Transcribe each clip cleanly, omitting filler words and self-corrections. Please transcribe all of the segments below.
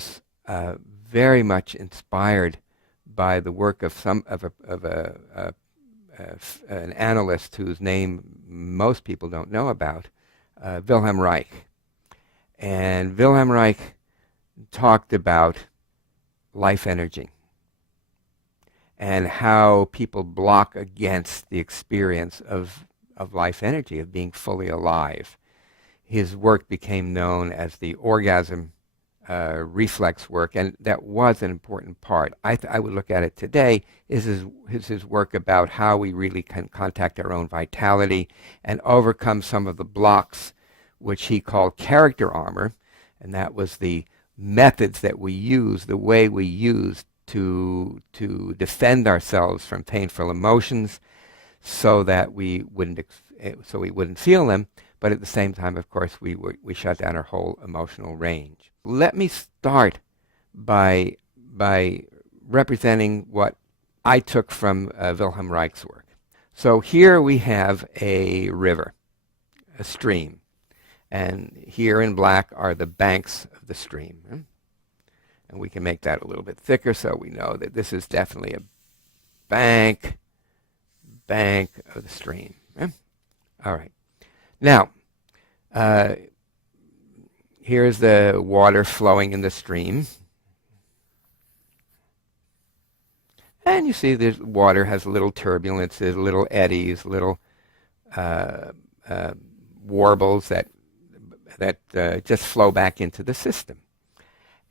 was very much inspired by the work of an analyst whose name most people don't know about, Wilhelm Reich. And Wilhelm Reich talked about life energy and how people block against the experience of life energy, of being fully alive. His work became known as the Orgasm reflex work, and that was an important part. I would look at it today is his work about how we really can contact our own vitality and overcome some of the blocks, which he called character armor, and that was the methods that we use, the way we used to defend ourselves from painful emotions, so that we wouldn't feel them, but at the same time, of course, we shut down our whole emotional range. Let me start by representing what I took from Wilhelm Reich's work. So here we have a river, a stream, and here in black are the banks of the stream. And we can make that a little bit thicker so we know that this is definitely a bank of the stream. All right. Now, here's the water flowing in the stream. And you see the water has little turbulences, little eddies, little warbles that just flow back into the system.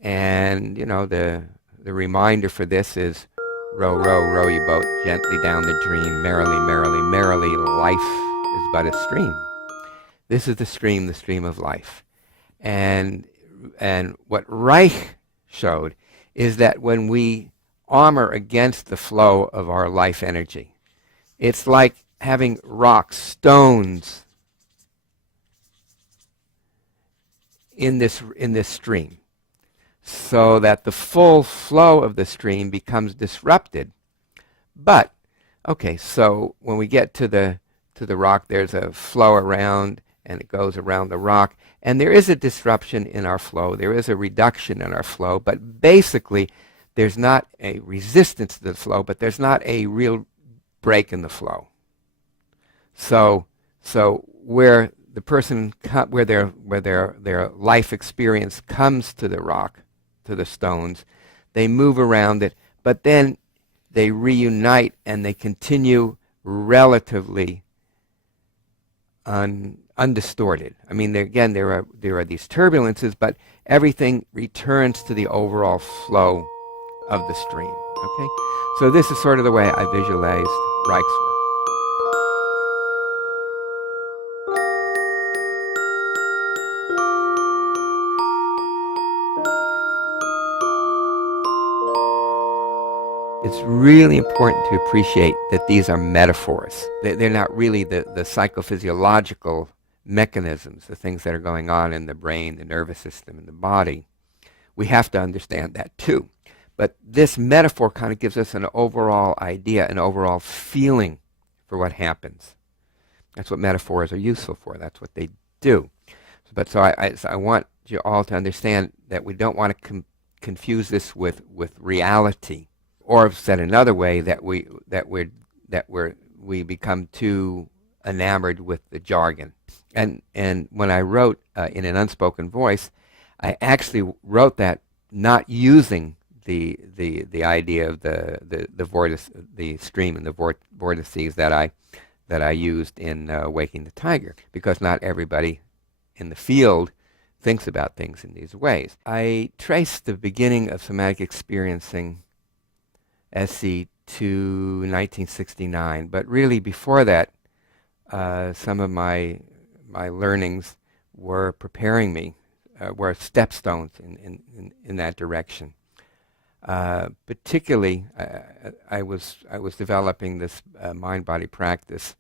And, you know, the reminder for this is row, row, row your boat gently down the stream, merrily, merrily, merrily, life is but a stream. This is the stream of life. And what Reich showed is that when we armor against the flow of our life energy, it's like having rocks, stones in this stream, so that the full flow of the stream becomes disrupted. But okay, so when we get to the rock, there's a flow around, and it goes around the rock, and there is a disruption in our flow. There is a reduction in our flow, but basically there's not a resistance to the flow, but there's not a real break in the flow. So where the person where their life experience comes to the rock, to the stones, they move around it, but then they reunite and they continue relatively undistorted. I mean, there are these turbulences, but everything returns to the overall flow of the stream. Okay, so this is sort of the way I visualized Reich's work. It's really important to appreciate that these are metaphors. They're not really the psychophysiological mechanisms, the things that are going on in the brain, the nervous system, and the body. We have to understand that too. But this metaphor kind of gives us an overall idea, an overall feeling for what happens. That's what metaphors are useful for. That's what they do. But so I want you all to understand that we don't want to confuse this with reality. Or said another way, that we become too enamored with the jargon. And when I wrote in an unspoken voice, I actually wrote that not using the idea of the vortex, the stream and the vortices that I used in Waking the Tiger, because not everybody in the field thinks about things in these ways. I traced the beginning of somatic experiencing SC to 1969, but really before that, some of my learnings were preparing me, were stepstones in that direction. Particularly, I was developing this mind-body practice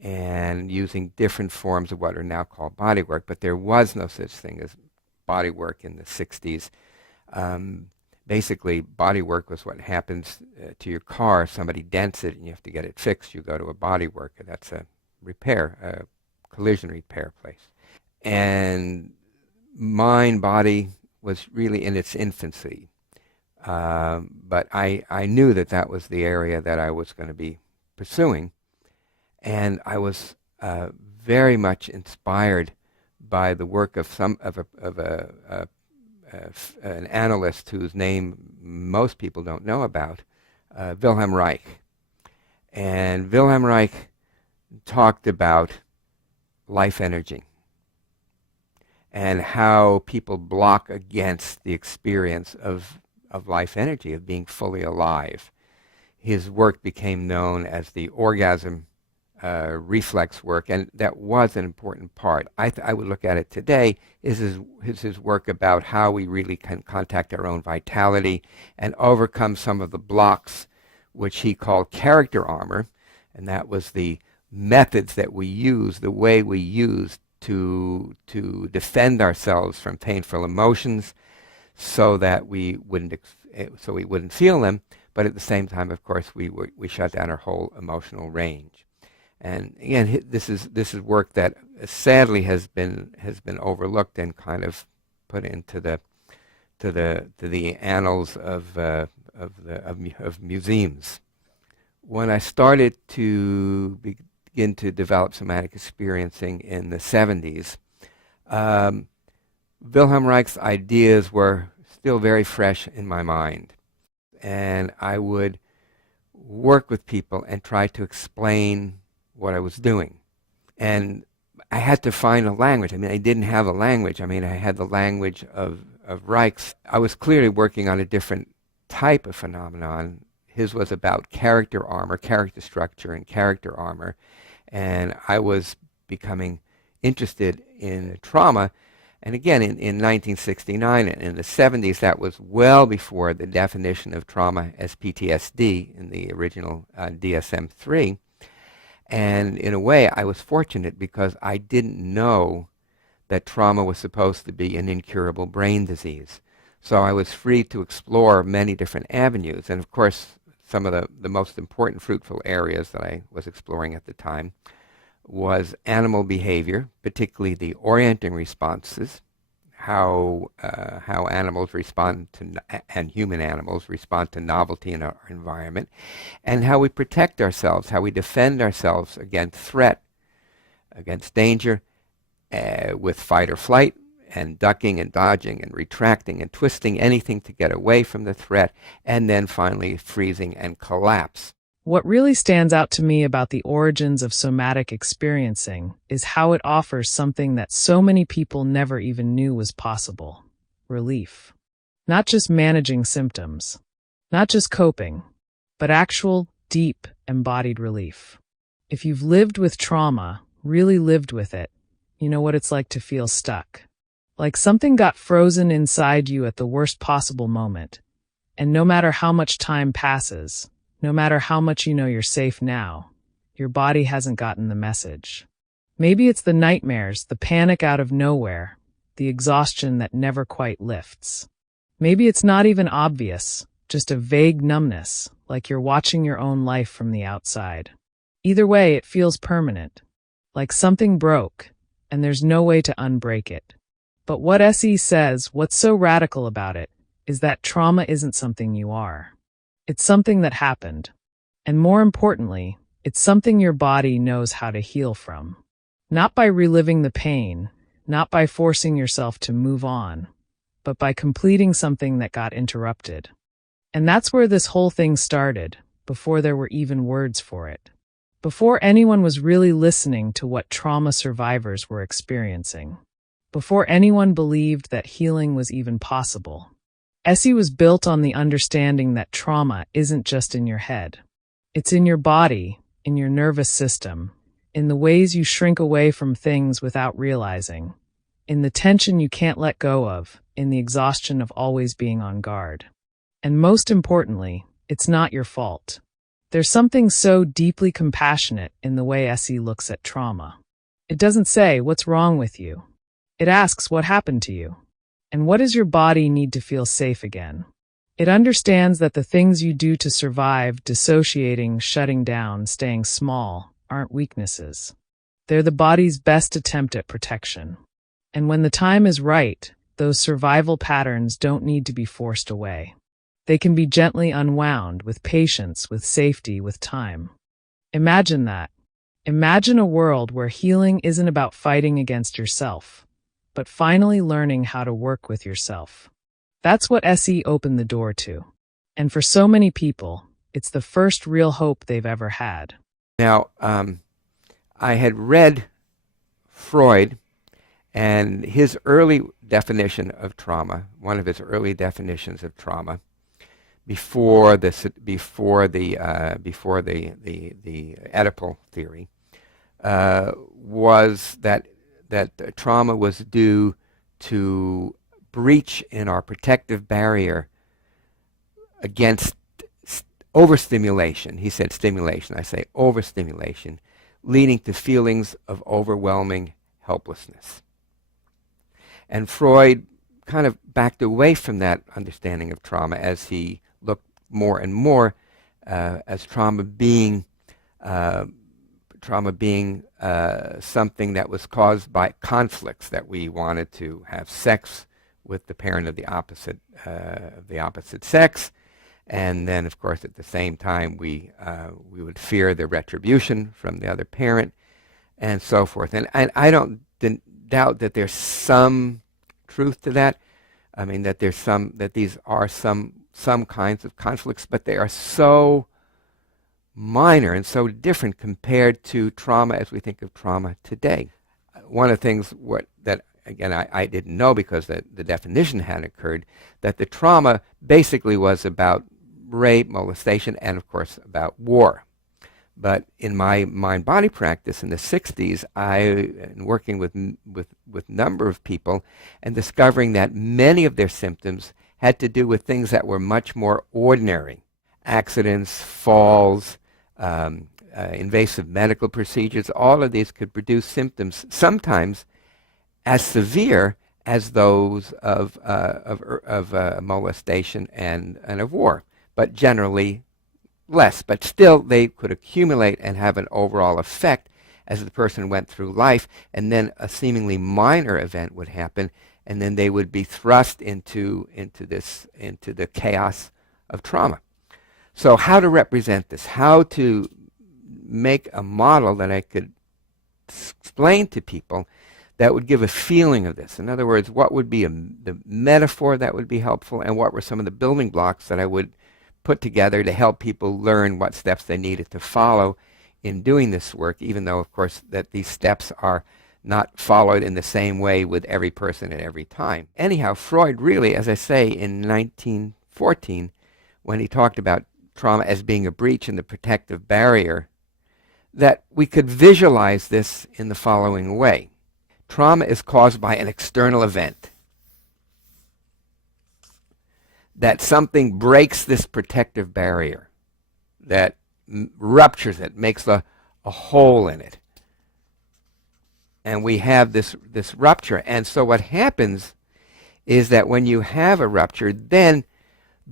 and using different forms of what are now called bodywork, but there was no such thing as bodywork in the 60s. Basically, bodywork was what happens to your car. If somebody dents it and you have to get it fixed, you go to a bodywork. That's a repair, a collision repair place. And mind-body was really in its infancy. But I knew that that was the area that I was going to be pursuing. And I was very much inspired by the work of an analyst whose name most people don't know about, Wilhelm Reich. And Wilhelm Reich talked about life energy and how people block against the experience of life energy, of being fully alive. His work became known as the Orgasm reflex work, and that was an important part. I would look at it today is his work about how we really can contact our own vitality and overcome some of the blocks, which he called character armor, and that was the methods that we use, the way we use to defend ourselves from painful emotions, so that we wouldn't feel them, but at the same time, of course, we shut down our whole emotional range. And again, this is work that sadly has been overlooked and kind of put into the annals of museums. When I started to begin to develop somatic experiencing in the 70s, Wilhelm Reich's ideas were still very fresh in my mind. And I would work with people and try to explain what I was doing. And I had to find a language. I mean, I didn't have a language. I mean, I had the language of Reich's. I was clearly working on a different type of phenomenon. His was about character armor, character structure, and character armor. And I was becoming interested in trauma. And again, in 1969 and in the 70s, that was well before the definition of trauma as PTSD in the original DSM-3. And in a way, I was fortunate because I didn't know that trauma was supposed to be an incurable brain disease. So I was free to explore many different avenues. And of course, some of the most important fruitful areas that I was exploring at the time was animal behavior, particularly the orienting responses, how animals respond to, and human animals respond to novelty in our environment, and how we protect ourselves, how we defend ourselves against threat, against danger, with fight or flight, and ducking and dodging and retracting and twisting, anything to get away from the threat, and then finally freezing and collapse. What really stands out to me about the origins of somatic experiencing is how it offers something that so many people never even knew was possible: relief. Not just managing symptoms, not just coping, but actual, deep, embodied relief. If you've lived with trauma, really lived with it, you know what it's like to feel stuck. Like something got frozen inside you at the worst possible moment. And no matter how much time passes, no matter how much you know you're safe now, your body hasn't gotten the message. Maybe it's the nightmares, the panic out of nowhere, the exhaustion that never quite lifts. Maybe it's not even obvious, just a vague numbness, like you're watching your own life from the outside. Either way, it feels permanent, like something broke, and there's no way to unbreak it. But what SE says, what's so radical about it, is that trauma isn't something you are. It's something that happened. And more importantly, it's something your body knows how to heal from. Not by reliving the pain, not by forcing yourself to move on, but by completing something that got interrupted. And that's where this whole thing started, before there were even words for it. Before anyone was really listening to what trauma survivors were experiencing. Before anyone believed that healing was even possible. SE was built on the understanding that trauma isn't just in your head. It's in your body, in your nervous system, in the ways you shrink away from things without realizing, in the tension you can't let go of, in the exhaustion of always being on guard. And most importantly, it's not your fault. There's something so deeply compassionate in the way SE looks at trauma. It doesn't say, "What's wrong with you?" It asks, "What happened to you? And what does your body need to feel safe again?" It understands that the things you do to survive, dissociating, shutting down, staying small, aren't weaknesses. They're the body's best attempt at protection. And when the time is right, those survival patterns don't need to be forced away. They can be gently unwound with patience, with safety, with time. Imagine that. Imagine a world where healing isn't about fighting against yourself, but finally learning how to work with yourself. That's what SE opened the door to. And for so many people, it's the first real hope they've ever had. Now, I had read Freud and his early definition of trauma, one of his early definitions of trauma, before the Oedipal theory, was that trauma was due to breach in our protective barrier against overstimulation. He said stimulation, I say overstimulation, leading to feelings of overwhelming helplessness. And Freud kind of backed away from that understanding of trauma as he looked more and more as trauma being something that was caused by conflicts, that we wanted to have sex with the parent of the opposite sex, and then of course at the same time we would fear the retribution from the other parent, and so forth. And I don't doubt that there's some truth to that. I mean that these are some kinds of conflicts, but they are so minor and so different compared to trauma as we think of trauma today. One of the things that again I didn't know, because the definition hadn't occurred, that the trauma basically was about rape, molestation, and of course about war. But in my mind-body practice in the 60s, in working with a number of people and discovering that many of their symptoms had to do with things that were much more ordinary. Accidents, falls, invasive medical procedures, all of these could produce symptoms sometimes as severe as those of molestation and of war, but generally less. But still, they could accumulate and have an overall effect as the person went through life, and then a seemingly minor event would happen, and then they would be thrust into the chaos of trauma. So how to represent this, how to make a model that I could explain to people that would give a feeling of this. In other words, what would be the metaphor that would be helpful, and what were some of the building blocks that I would put together to help people learn what steps they needed to follow in doing this work, even though, of course, that these steps are not followed in the same way with every person at every time. Anyhow, Freud really, as I say, in 1914, when he talked about trauma as being a breach in the protective barrier, that we could visualize this in the following way. Trauma is caused by an external event. That something breaks this protective barrier, that ruptures it, makes a hole in it. And we have this rupture. And so what happens is that when you have a rupture, then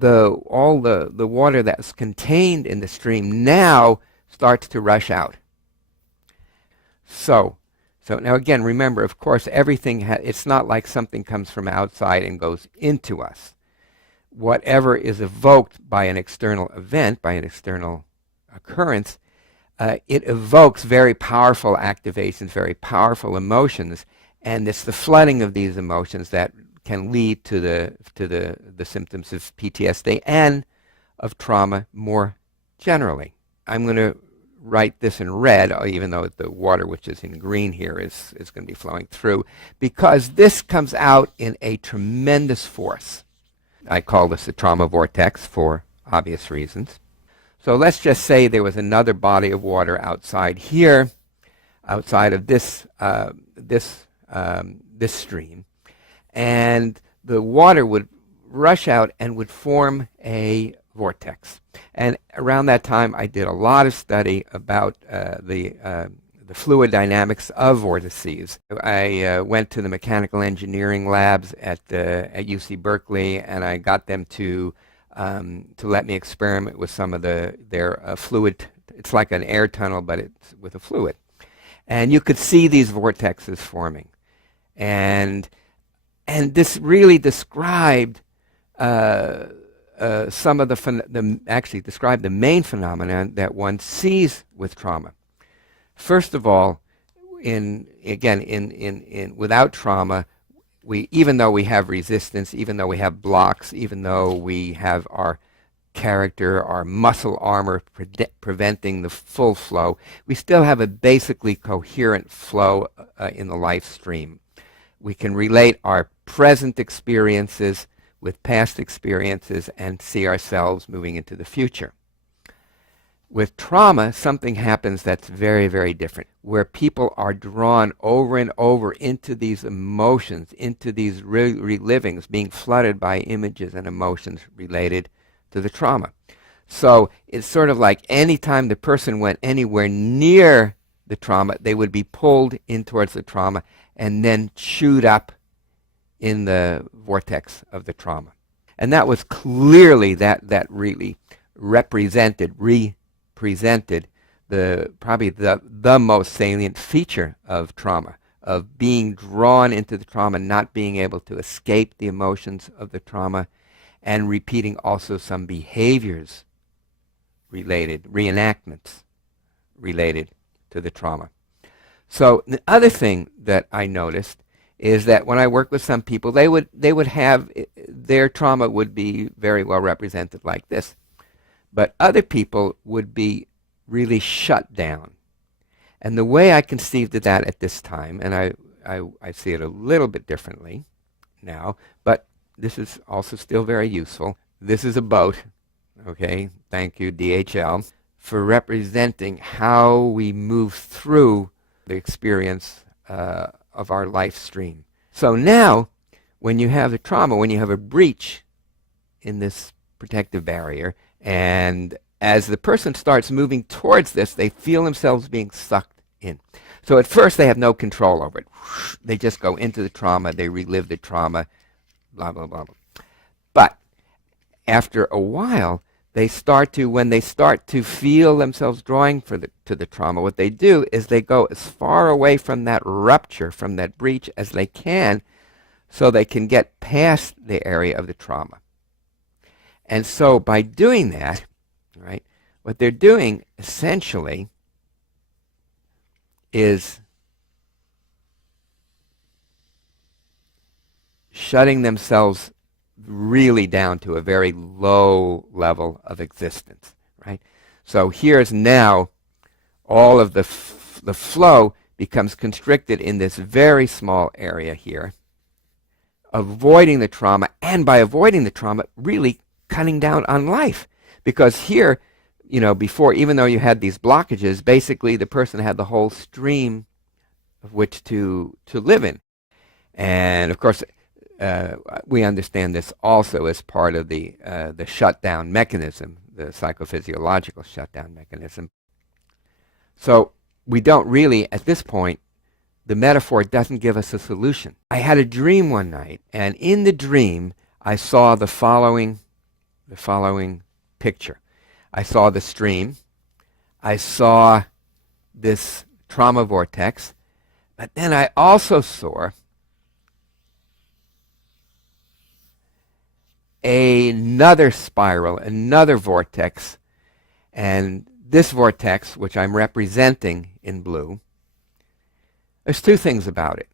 all the water that's contained in the stream now starts to rush out. So now again, remember, of course, everything, it's not like something comes from outside and goes into us. Whatever is evoked by an external event, by an external occurrence, it evokes very powerful activations, very powerful emotions, and it's the flooding of these emotions that can lead to the symptoms of PTSD and of trauma more generally. I'm going to write this in red, even though the water, which is in green here, is going to be flowing through, because this comes out in a tremendous force. I call this the trauma vortex for obvious reasons. So let's just say there was another body of water outside here, outside of this stream, and the water would rush out and would form a vortex. And around that time, I did a lot of study about the fluid dynamics of vortices. I went to the mechanical engineering labs at UC Berkeley, and I got them to let me experiment with some of their fluid. It's like an air tunnel, but it's with a fluid. And you could see these vortexes forming. And And this really described some of actually described the main phenomenon that one sees with trauma. First of all, without trauma, even though we have resistance, even though we have blocks, even though we have our character, our muscle armor preventing the full flow, we still have a basically coherent flow in the life stream. We can relate our present experiences with past experiences and see ourselves moving into the future. With trauma, something happens that's very, very different, where people are drawn over and over into these emotions, into these relivings, being flooded by images and emotions related to the trauma. So it's sort of like any time the person went anywhere near the trauma, they would be pulled in towards the trauma and then chewed up in the vortex of the trauma. And that was clearly, that really represented probably the most salient feature of trauma, of being drawn into the trauma, not being able to escape the emotions of the trauma, and repeating also some behaviors reenactments related to the trauma. So the other thing that I noticed is that when I work with some people, they would have, their trauma would be very well represented like this. But other people would be really shut down. And the way I conceived of that at this time, and I see it a little bit differently now, but this is also still very useful. This is a boat, okay? Thank you, DHL, for representing how we move through the experience of our life stream. So now, when you have a trauma, when you have a breach in this protective barrier, and as the person starts moving towards this, they feel themselves being sucked in. So at first they have no control over it. They just go into the trauma, they relive the trauma, blah, blah, blah, blah. But after a while, when they start to feel themselves drawing to the trauma, what they do is they go as far away from that rupture, from that breach, as they can, so they can get past the area of the trauma. And so by doing that, right, what they're doing essentially is shutting themselves really down to a very low level of existence, right? So here's now all of the flow becomes constricted in this very small area here, avoiding the trauma, and by avoiding the trauma, really cutting down on life. Because here, before, even though you had these blockages, basically the person had the whole stream of which to live in. And of course, we understand this also as part of the shutdown mechanism, the psychophysiological shutdown mechanism. So we don't really, at this point, the metaphor doesn't give us a solution. I had a dream one night, and in the dream, I saw the following picture. I saw the stream. I saw this trauma vortex. But then I also saw another spiral, another vortex. And this vortex, which I'm representing in blue, there's two things about it.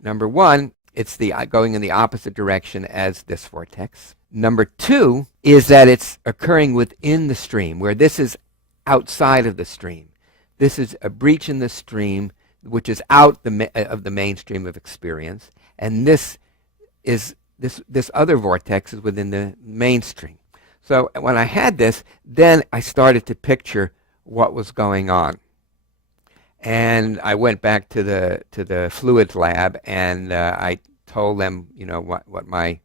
Number one, it's going in the opposite direction as this vortex. Number two is that it's occurring within the stream, where this is outside of the stream. This is a breach in the stream, which is out of the mainstream of experience, and this other vortex is within the mainstream. So when I had this, then I started to picture what was going on. And I went back to the fluids lab, and I told them, what my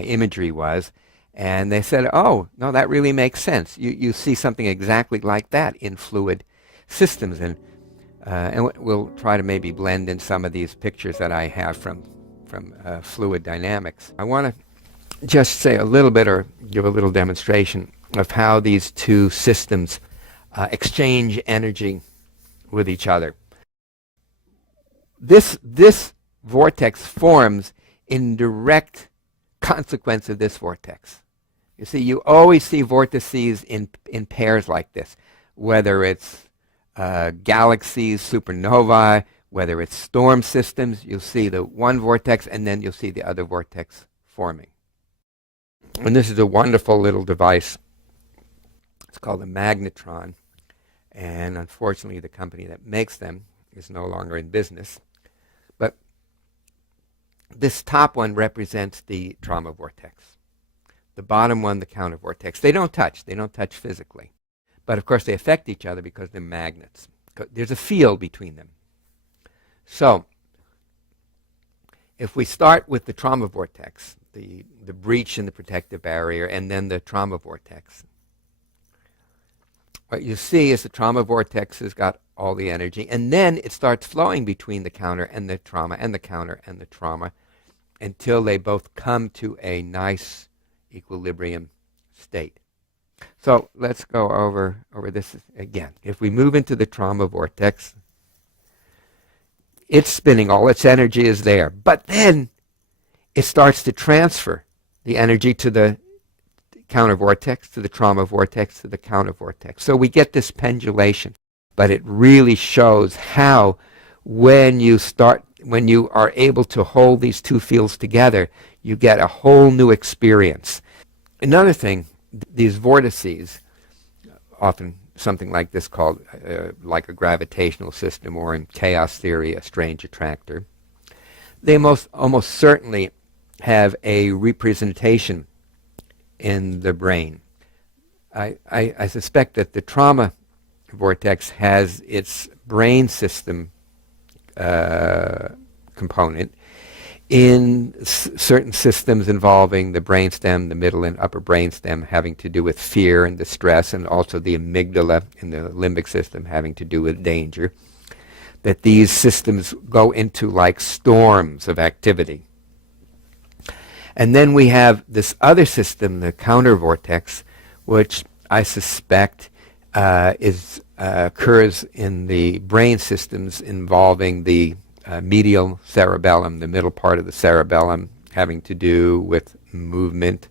imagery was, and they said, "Oh, no, that really makes sense. You see something exactly like that in fluid systems," and we'll try to maybe blend in some of these pictures that I have from fluid dynamics. I want to just say a little bit, or give a little demonstration of how these two systems exchange energy with each other. This vortex forms in direct consequence of this vortex. You see, you always see vortices in pairs like this, whether it's galaxies, supernovae, whether it's storm systems. You'll see the one vortex and then you'll see the other vortex forming. And this is a wonderful little device. It's called a magnetron, and unfortunately the company that makes them is no longer in business. But this top one represents the trauma vortex. The bottom one, the counter vortex. They don't touch physically. But of course they affect each other because they're magnets. There's a field between them. So, if we start with the trauma vortex, the breach in the protective barrier, and then the trauma vortex, what you see is the trauma vortex has got all the energy, and then it starts flowing between the counter and the trauma, and the counter and the trauma, until they both come to a nice equilibrium state. So let's go over this again. If we move into the trauma vortex, it's spinning, all its energy is there, but then it starts to transfer the energy to the counter vortex, to the trauma vortex, to the counter vortex. So we get this pendulation, but it really shows how when you are able to hold these two fields together, you get a whole new experience. Another thing, these vortices, often something like this called like a gravitational system, or in chaos theory, a strange attractor, they almost certainly have a representation in the brain. I suspect that the trauma vortex has its brain system component in certain systems involving the brainstem, the middle and upper brainstem, having to do with fear and distress, and also the amygdala in the limbic system having to do with danger, that these systems go into like storms of activity. And then we have this other system, the counter vortex, which I suspect occurs in the brain systems involving the medial cerebellum, the middle part of the cerebellum, having to do with movement,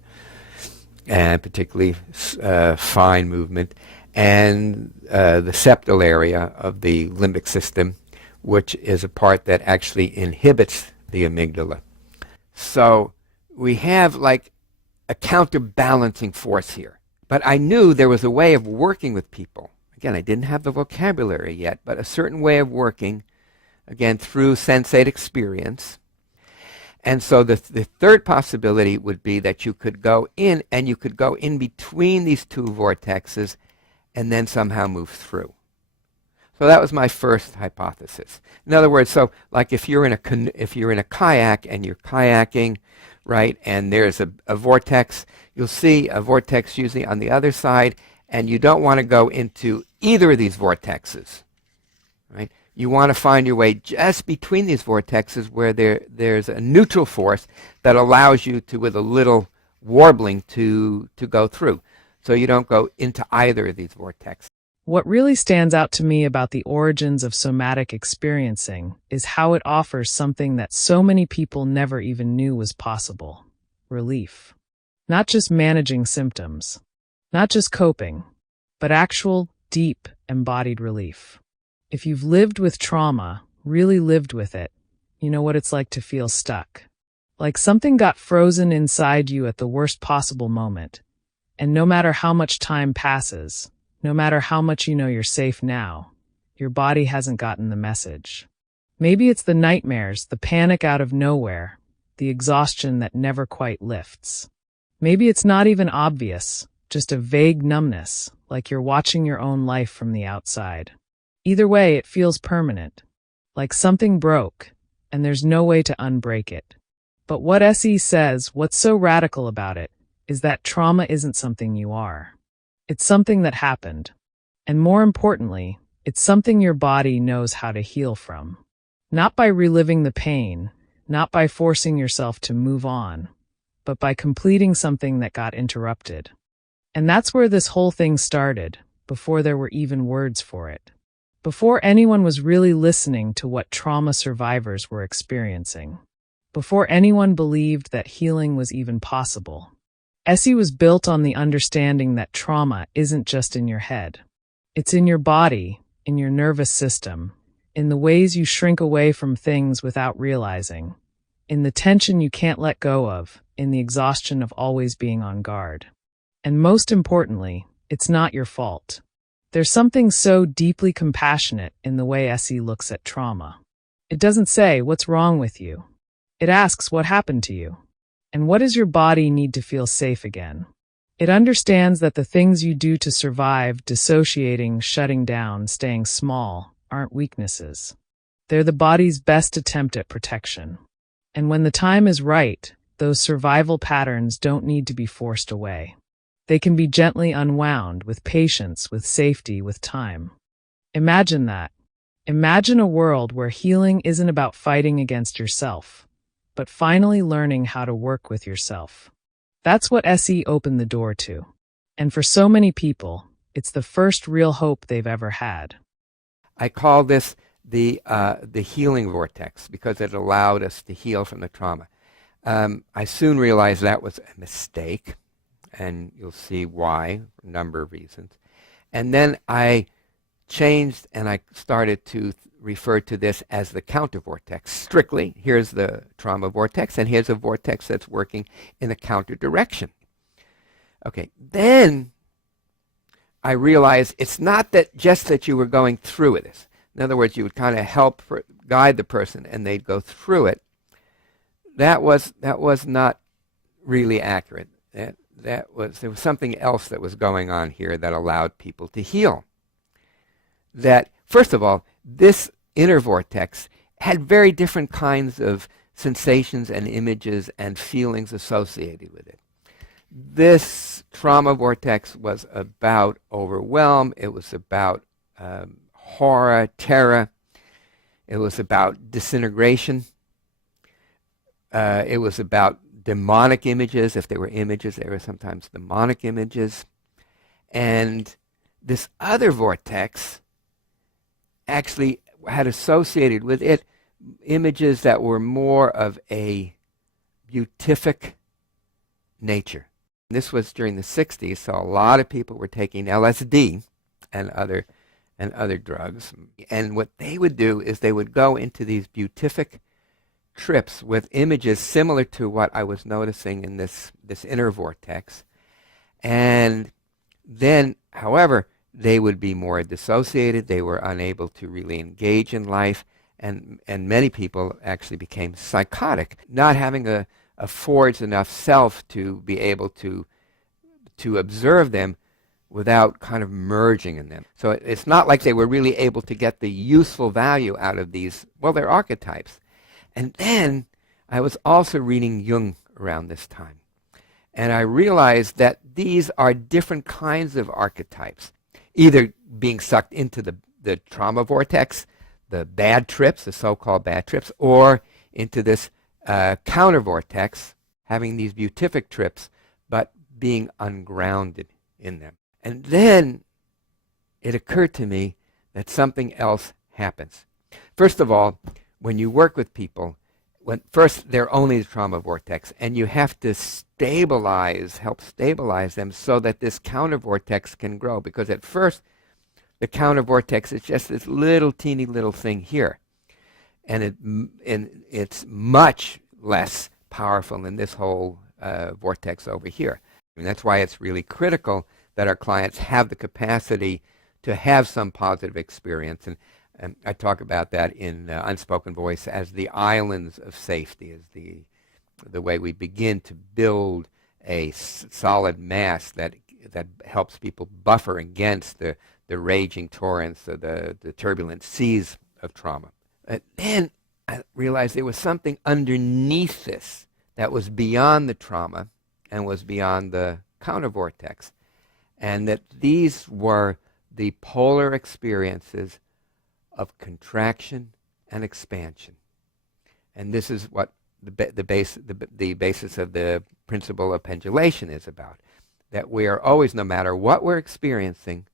and particularly fine movement, and the septal area of the limbic system, which is a part that actually inhibits the amygdala. So we have like a counterbalancing force here. But I knew there was a way of working with people. Again, I didn't have the vocabulary yet, but a certain way of working, again, through sensate experience. And so the third possibility would be that you could go in, and you could go in between these two vortexes and then somehow move through. So that was my first hypothesis. In other words, so like if you're in a kayak and you're kayaking, right, and there's a vortex, you'll see a vortex usually on the other side, and you don't want to go into either of these vortexes, right? You want to find your way just between these vortexes where there's a neutral force that allows you to, with a little warbling, to go through. So you don't go into either of these vortexes. What really stands out to me about the origins of somatic experiencing is how it offers something that so many people never even knew was possible: relief. Not just managing symptoms, not just coping, but actual, deep, embodied relief. If you've lived with trauma, really lived with it, you know what it's like to feel stuck. Like something got frozen inside you at the worst possible moment. And no matter how much time passes, no matter how much you know you're safe now, your body hasn't gotten the message. Maybe it's the nightmares, the panic out of nowhere, the exhaustion that never quite lifts. Maybe it's not even obvious, just a vague numbness, like you're watching your own life from the outside. Either way, it feels permanent, like something broke, and there's no way to unbreak it. But what SE says, what's so radical about it, is that trauma isn't something you are. It's something that happened. And more importantly, it's something your body knows how to heal from. Not by reliving the pain, not by forcing yourself to move on, but by completing something that got interrupted. And that's where this whole thing started, before there were even words for it. before anyone was really listening to what trauma survivors were experiencing, before anyone believed that healing was even possible. Essie was built on the understanding that trauma isn't just in your head. It's in your body, in your nervous system, in the ways you shrink away from things without realizing, in the tension you can't let go of, in the exhaustion of always being on guard. And most importantly, it's not your fault. There's something so deeply compassionate in the way Essie looks at trauma. It doesn't say, "What's wrong with you?" It asks, "What happened to you? And what does your body need to feel safe again?" It understands that the things you do to survive, dissociating, shutting down, staying small, aren't weaknesses. They're the body's best attempt at protection. And when the time is right, those survival patterns don't need to be forced away. They can be gently unwound, with patience, with safety, with time. Imagine that. Imagine a world where healing isn't about fighting against yourself, but finally learning how to work with yourself. That's what Essie opened the door to. And for so many people, it's the first real hope they've ever had. I call this the healing vortex because it allowed us to heal from the trauma. I soon realized that was a mistake, and you'll see why, for a number of reasons. And then I changed and I started to refer to this as the counter vortex. Strictly, here's the trauma vortex, and here's a vortex that's working in a counter direction. Okay, then I realized it's not that just that you were going through it. In other words, you would kind of help guide the person and they'd go through it. That was not really accurate. There was something else that was going on here that allowed people to heal. That, first of all, this inner vortex had very different kinds of sensations and images and feelings associated with it. This trauma vortex was about overwhelm. It was about horror, terror. It was about disintegration. It was about demonic images. If there were images, there were sometimes demonic images. And this other vortex actually had associated with it images that were more of a beatific nature. This was during the 60s, so a lot of people were taking LSD and other drugs. And what they would do is they would go into these beatific trips with images similar to what I was noticing in this inner vortex. And then, however, they would be more dissociated. They were unable to really engage in life. And many people actually became psychotic, not having a forged enough self to be able to observe them without kind of merging in them. So it's not like they were really able to get the useful value out of these, well, they're archetypes. And then I was also reading Jung around this time. And I realized that these are different kinds of archetypes, either being sucked into the trauma vortex, the bad trips, the so-called bad trips, or into this counter vortex, having these beatific trips, but being ungrounded in them. And then it occurred to me that something else happens. First of all, when you work with people, first they're only the trauma vortex, and you have to help stabilize them so that this counter vortex can grow. Because at first, the counter vortex is just this little teeny little thing here, and it's much less powerful than this whole vortex over here. And that's why it's really critical that our clients have the capacity to have some positive experience. And I talk about that in Unspoken Voice as the islands of safety, as the way we begin to build a solid mass that helps people buffer against the raging torrents or the turbulent seas of trauma. Then I realized there was something underneath this that was beyond the trauma and was beyond the counter vortex, and that these were the polar experiences of contraction and expansion. And this is what the basis of the principle of pendulation is about, that we are always, no matter what we're experiencing,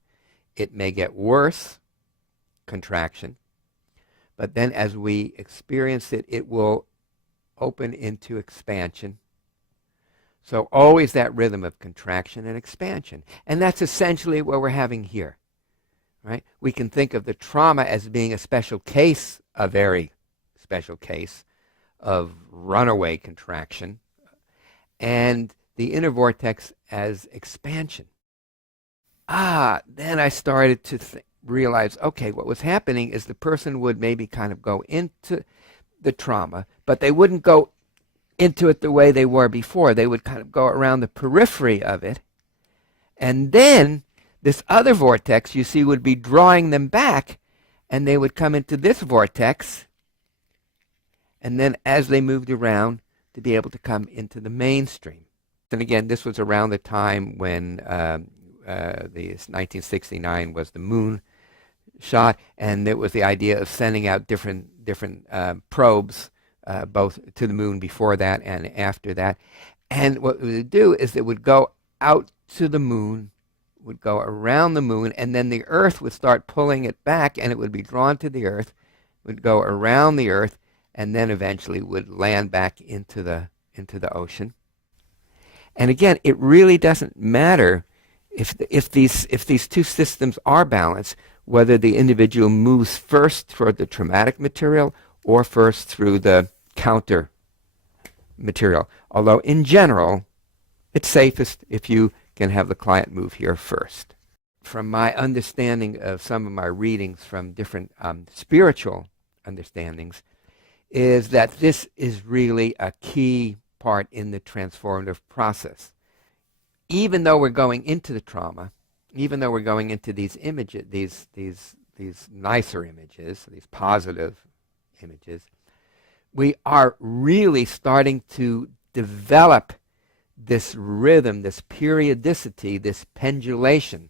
it may get worse, contraction. But then as we experience it, it will open into expansion. So always that rhythm of contraction and expansion. And that's essentially what we're having here. Right? We can think of the trauma as being a special case, a very special case of runaway contraction, and the inner vortex as expansion. Then I started to realize, okay, what was happening is the person would maybe kind of go into the trauma, but they wouldn't go into it the way they were before. They would kind of go around the periphery of it, and then this other vortex, you see, would be drawing them back, and they would come into this vortex, and then as they moved around, to be able to come into the mainstream. And again, this was around the time when the 1969 was the moon shot, and it was the idea of sending out different probes, both to the moon before that and after that. And what it would do is it would go out to the moon, would go around the moon, and then the Earth would start pulling it back, and it would be drawn to the Earth, would go around the Earth, and then eventually would land back into the ocean. And again, it really doesn't matter if these two systems are balanced, whether the individual moves first toward the traumatic material or first through the counter material. Although in general, it's safest if you can have the client move here first. From my understanding of some of my readings from different spiritual understandings, is that this is really a key part in the transformative process. Even though we're going into the trauma, even though we're going into these images, these nicer images, these positive images, we are really starting to develop this rhythm, this periodicity, this pendulation.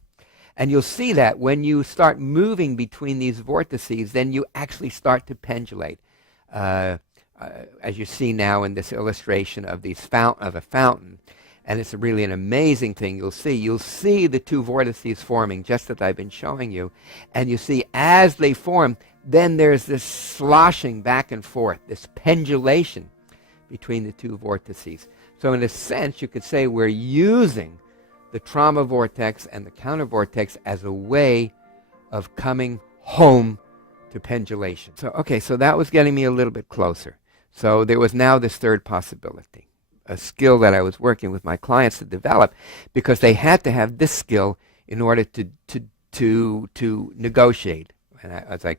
And you'll see that when you start moving between these vortices, then you actually start to pendulate. As you see now in this illustration of a fountain. And it's really an amazing thing. You'll see the two vortices forming, just as I've been showing you. And you see as they form, then there's this sloshing back and forth, this pendulation between the two vortices. So in a sense, you could say we're using the trauma vortex and the counter vortex as a way of coming home to pendulation. So that was getting me a little bit closer. So there was now this third possibility, a skill that I was working with my clients to develop, because they had to have this skill in order to negotiate, and as I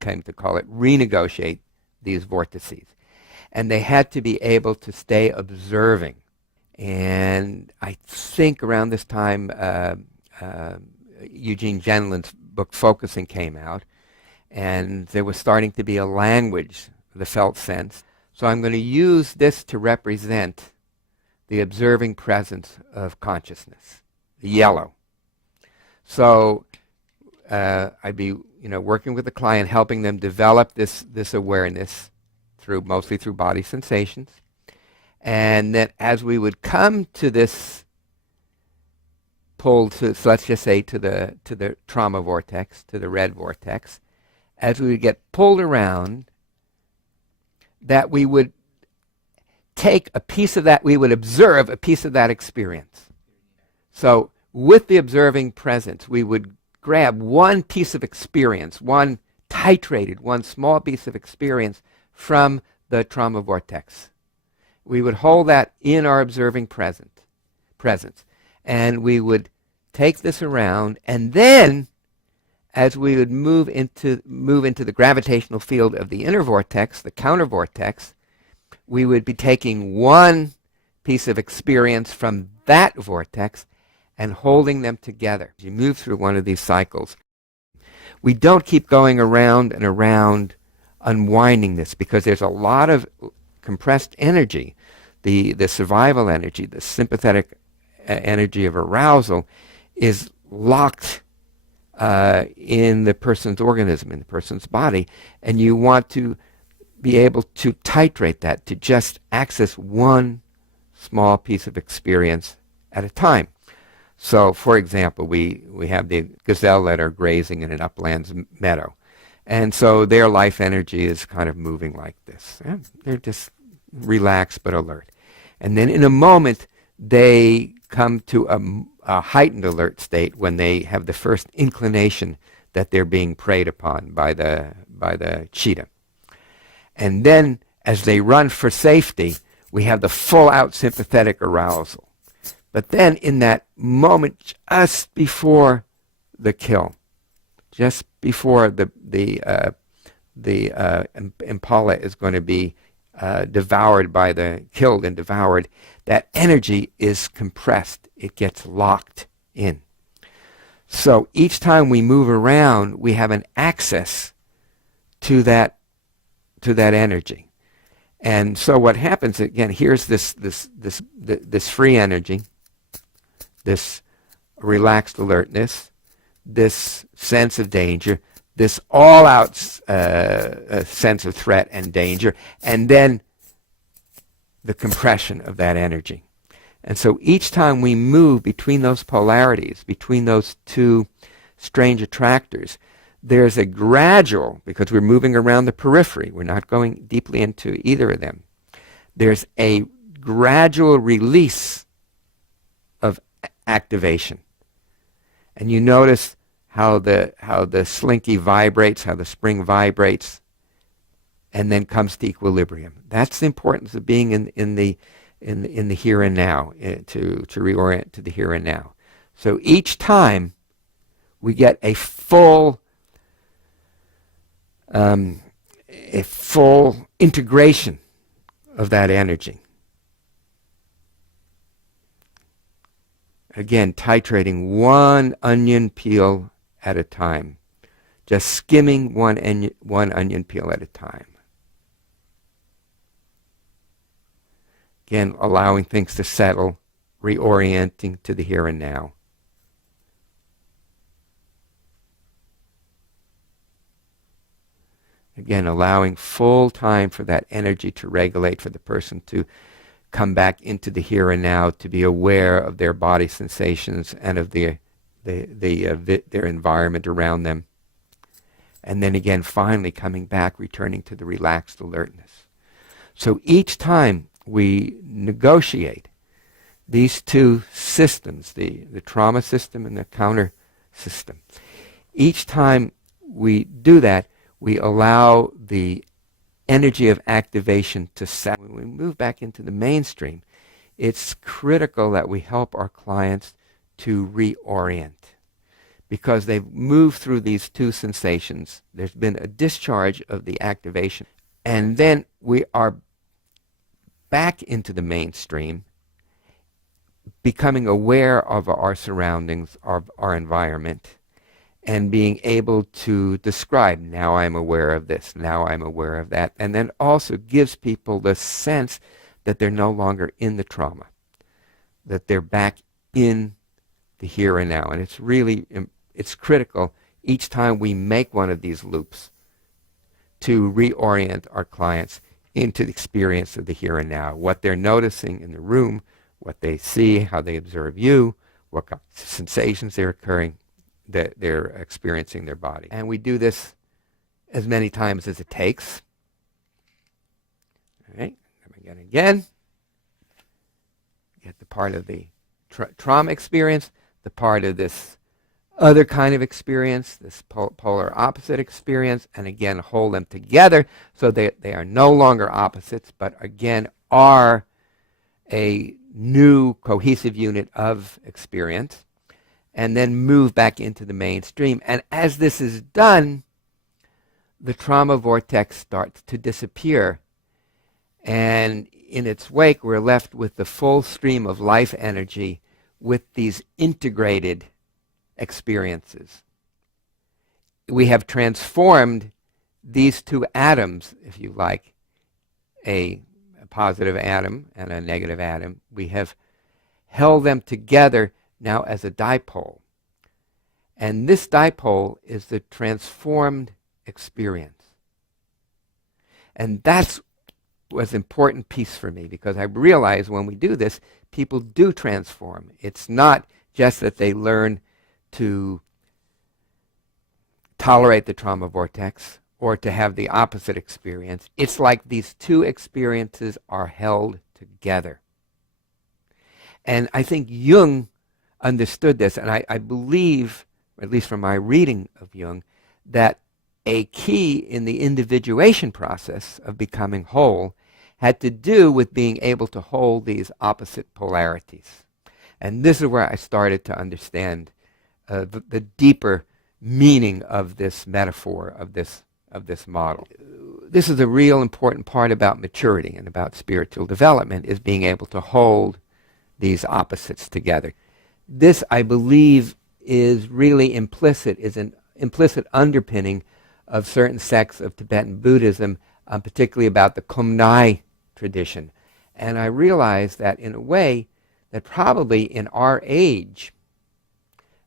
came to call it, renegotiate these vortices. And they had to be able to stay observing. And I think around this time, Eugene Genlin's book Focusing came out, and there was starting to be a language, the felt sense. So I'm going to use this to represent the observing presence of consciousness, the yellow. So I'd be working with the client, helping them develop this awareness mostly through body sensations. And that as we would come to this pull to, so let's just say to the trauma vortex, to the red vortex, as we would get pulled around, that we would take a piece of that, we would observe a piece of that experience. So with the observing presence, we would grab one piece of experience, one small piece of experience from the trauma vortex. We would hold that in our observing presence. And we would take this around, and then as we would move into the gravitational field of the inner vortex, the counter vortex, we would be taking one piece of experience from that vortex and holding them together. As you move through one of these cycles, we don't keep going around and around unwinding this, because there's a lot of compressed energy, the survival energy, the sympathetic energy of arousal is locked in the person's organism, in the person's body, and you want to be able to titrate that, to just access one small piece of experience at a time. So, for example, we have the gazelle that are grazing in an uplands meadow. And so their life energy is kind of moving like this. Yeah, they're just relaxed but alert. And then in a moment, they come to a heightened alert state when they have the first inclination that they're being preyed upon by the cheetah. And then as they run for safety, we have the full-out sympathetic arousal. But then in that moment just before the kill, just before the impala is going to be killed and devoured, that energy is compressed. It gets locked in. So each time we move around, we have an access to that energy. And so what happens again? Here's this free energy, this relaxed alertness, this sense of danger, this all-out sense of threat and danger, and then the compression of that energy. And so each time we move between those polarities, between those two strange attractors, there's a gradual, because we're moving around the periphery, we're not going deeply into either of them, there's a gradual release of activation. And you notice how the slinky vibrates, how the spring vibrates, and then comes to equilibrium. That's the importance of being in the here and now, to reorient to the here and now. So each time we get a full integration of that energy. Again, titrating one onion peel at a time. Just skimming one onion peel at a time. Again, allowing things to settle, reorienting to the here and now. Again, allowing full time for that energy to regulate, for the person to come back into the here and now, to be aware of their body sensations and of their environment around them. And then again, finally coming back, returning to the relaxed alertness. So each time we negotiate these two systems, the trauma system and the counter system, each time we do that, we allow the energy of activation to set. When we move back into the mainstream, it's critical that we help our clients to reorient, because they've moved through these two sensations. There's been a discharge of the activation, and then we are back into the mainstream, becoming aware of our surroundings, our environment, and being able to describe, now I'm aware of this, now I'm aware of that, and then also gives people the sense that they're no longer in the trauma, that they're back in the here and now. And it's critical each time we make one of these loops to reorient our clients into the experience of the here and now, what they're noticing in the room, what they see, how they observe you, what sensations are occurring, that they're experiencing their body. And we do this as many times as it takes. All right, again. Get the part of the trauma experience, the part of this other kind of experience, this polar opposite experience, and again hold them together so they are no longer opposites, but again are a new cohesive unit of experience, and then move back into the mainstream. And as this is done, the trauma vortex starts to disappear, and in its wake we're left with the full stream of life energy with these integrated experiences. We have transformed these two atoms, if you like, a positive atom and a negative atom. We have held them together now as a dipole. And this dipole is the transformed experience. And that's was an important piece for me, because I realize when we do this, people do transform. It's not just that they learn to tolerate the trauma vortex or to have the opposite experience. It's like these two experiences are held together. And I think Jung understood this, and I believe, at least from my reading of Jung, that a key in the individuation process of becoming whole had to do with being able to hold these opposite polarities. And this is where I started to understand the deeper meaning of this metaphor, of this model. This is a real important part about maturity and about spiritual development, is being able to hold these opposites together. This, I believe, is really implicit, is an implicit underpinning of certain sects of Tibetan Buddhism, particularly about the Kumnai tradition. And I realized that in a way that probably in our age,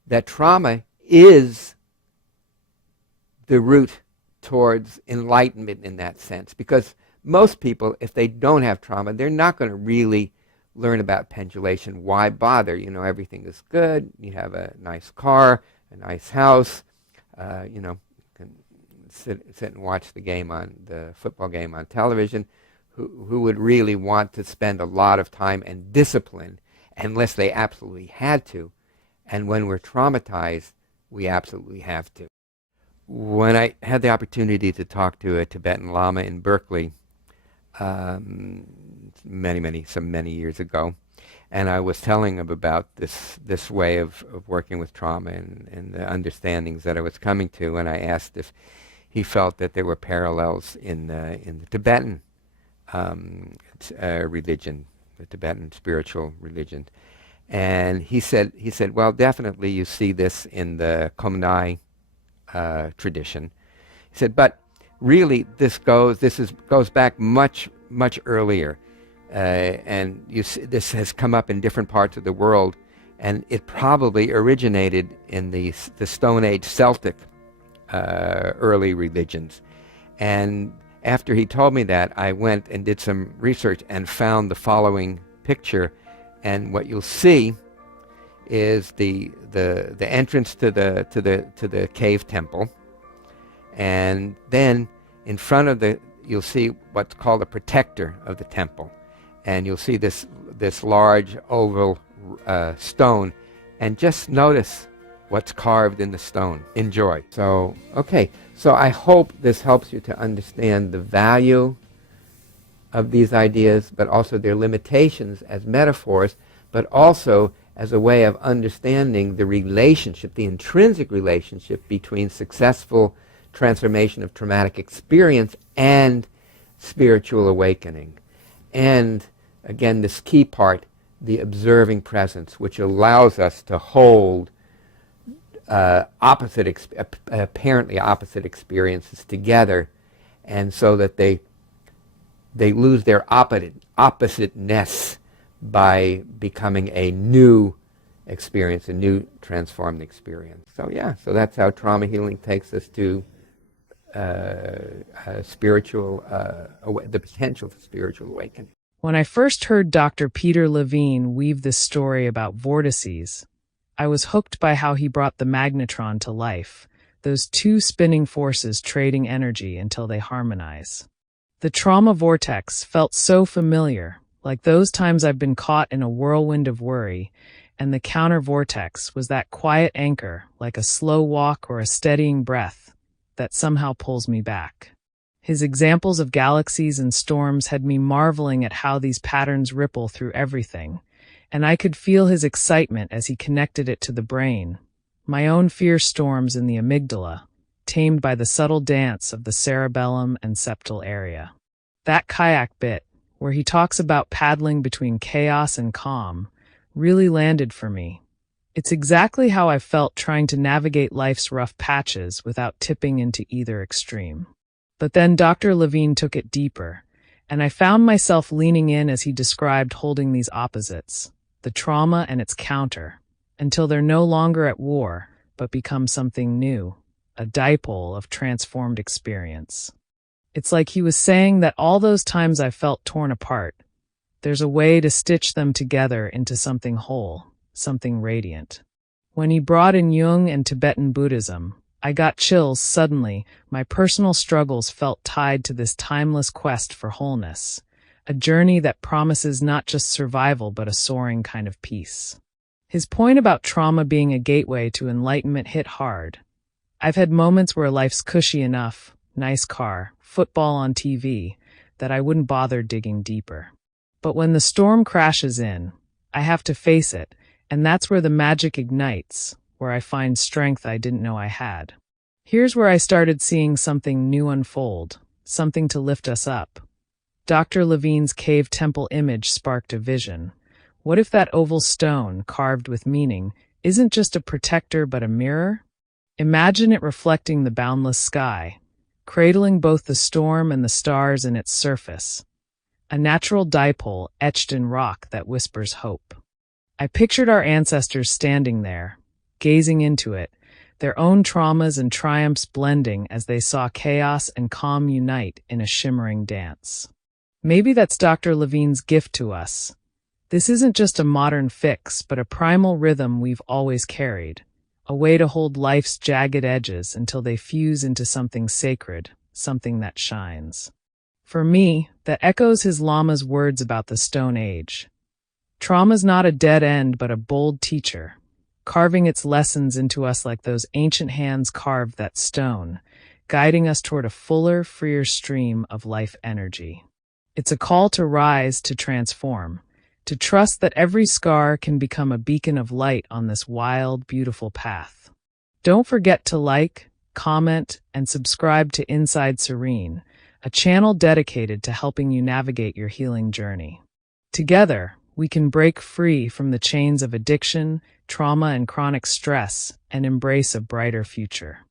that trauma is the route towards enlightenment in that sense. Because most people, if they don't have trauma, they're not going to really learn about pendulation. Why bother? You know, everything is good. You have a nice car, a nice house. You know, you can sit and watch the football game on television. Who would really want to spend a lot of time and discipline unless they absolutely had to? And when we're traumatized, we absolutely have to. When I had the opportunity to talk to a Tibetan Lama in Berkeley many years ago, and I was telling him about this way of working with trauma and the understandings that I was coming to, and I asked if he felt that there were parallels in the Tibetan religion, the Tibetan spiritual religion. And he said, well, definitely you see this in the Kumnai tradition. He said, but really this goes back much earlier, and this has come up in different parts of the world, and it probably originated in the Stone Age Celtic early religions. And after he told me that, I went and did some research and found the following picture. And what you'll see is the entrance to the cave temple, and then in front of you'll see what's called a protector of the temple, and you'll see this large oval stone, and just notice what's carved in the stone. Enjoy. So I hope this helps you to understand the value of these ideas, but also their limitations as metaphors, but also as a way of understanding the relationship, the intrinsic relationship between successful transformation of traumatic experience and spiritual awakening. And again, this key part, the observing presence, which allows us to hold apparently opposite experiences together, and so that they lose their oppositeness by becoming a new experience, a new transformed experience. So that's how trauma healing takes us to spiritual, the potential for spiritual awakening. When I first heard Dr. PeterLevine weave this story about vortices, I was hooked by how he brought the magnetron to life, those two spinning forces trading energy until they harmonize. The trauma vortex felt so familiar, like those times I've been caught in a whirlwind of worry, and the counter vortex was that quiet anchor, like a slow walk or a steadying breath, that somehow pulls me back. His examples of galaxies and storms had me marveling at how these patterns ripple through everything, and I could feel his excitement as he connected it to the brain. My own fear storms in the amygdala, tamed by the subtle dance of the cerebellum and septal area. That kayak bit, where he talks about paddling between chaos and calm, really landed for me. It's exactly how I felt trying to navigate life's rough patches without tipping into either extreme. But then Dr. Levine took it deeper, and I found myself leaning in as he described holding these opposites, the trauma and its counter, until they're no longer at war, but become something new, a dipole of transformed experience. It's like he was saying that all those times I felt torn apart, there's a way to stitch them together into something whole, something radiant. When he brought in Jung and Tibetan Buddhism, I got chills suddenly. My personal struggles felt tied to this timeless quest for wholeness, a journey that promises not just survival but a soaring kind of peace. His point about trauma being a gateway to enlightenment hit hard. I've had moments where life's cushy enough, nice car, football on TV, that I wouldn't bother digging deeper. But when the storm crashes in, I have to face it, and that's where the magic ignites, where I find strength I didn't know I had. Here's where I started seeing something new unfold, something to lift us up. Dr. Levine's cave temple image sparked a vision. What if that oval stone, carved with meaning, isn't just a protector but a mirror? Imagine it reflecting the boundless sky, cradling both the storm and the stars in its surface. A natural dipole etched in rock that whispers hope. I pictured our ancestors standing there, gazing into it, their own traumas and triumphs blending as they saw chaos and calm unite in a shimmering dance. Maybe that's Dr. Levine's gift to us. This isn't just a modern fix, but a primal rhythm we've always carried, a way to hold life's jagged edges until they fuse into something sacred, something that shines. For me, that echoes his Lama's words about the Stone Age. Trauma's not a dead end, but a bold teacher, carving its lessons into us like those ancient hands carved that stone, guiding us toward a fuller, freer stream of life energy. It's a call to rise, to transform, to trust that every scar can become a beacon of light on this wild, beautiful path. Don't forget to like, comment, and subscribe to Inside Serene, a channel dedicated to helping you navigate your healing journey. Together, we can break free from the chains of addiction, trauma, and chronic stress and embrace a brighter future.